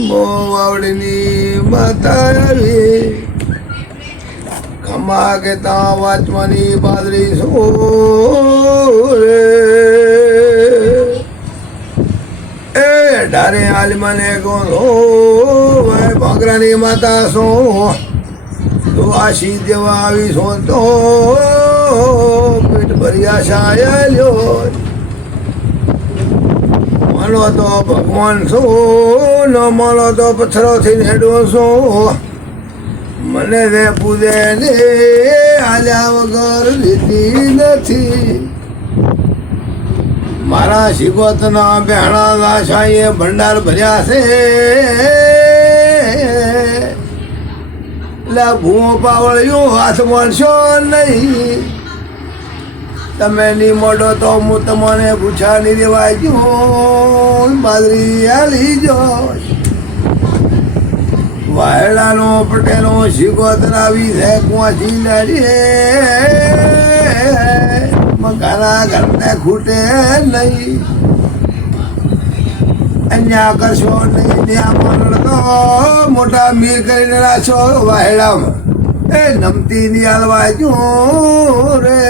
મોવાવડીની માતા આવી ખમા કે તા વાંચવાની બાદરી સોરે એ ડારે આલમાને ગોનો ભાઈ ભાંગરાની માતા સો તો આશી દેવા આવી સો તો પેટ ભર્યા શાયલ્યો માનો તો ભગવાન છો ન માનો તો પથ્થરોથી નેડો છો મને રે પૂજે ને આલ્યા વગર લીધી નથી મારા શિકોતના બહેણા દાશાએ ભંડાર ભર્યા છે એટલે ભૂવો પાવળ્યું હાથ મળશો નહીં તમે ની મોડો તો હું તમને પૂછા નહીં દેવાય ગયો બાદરી આલી જો વાયડાનો પટેલો શિકોતરાવી છે કુવાથી લડીએ મકાના ઘરને ખૂટે નહીં અહીંયા કરશો નહીં ત્યાં મોડો તો મોટા મીર કરીને રાખશો વાયડામાં એ નમતી ની હાલવા જો રે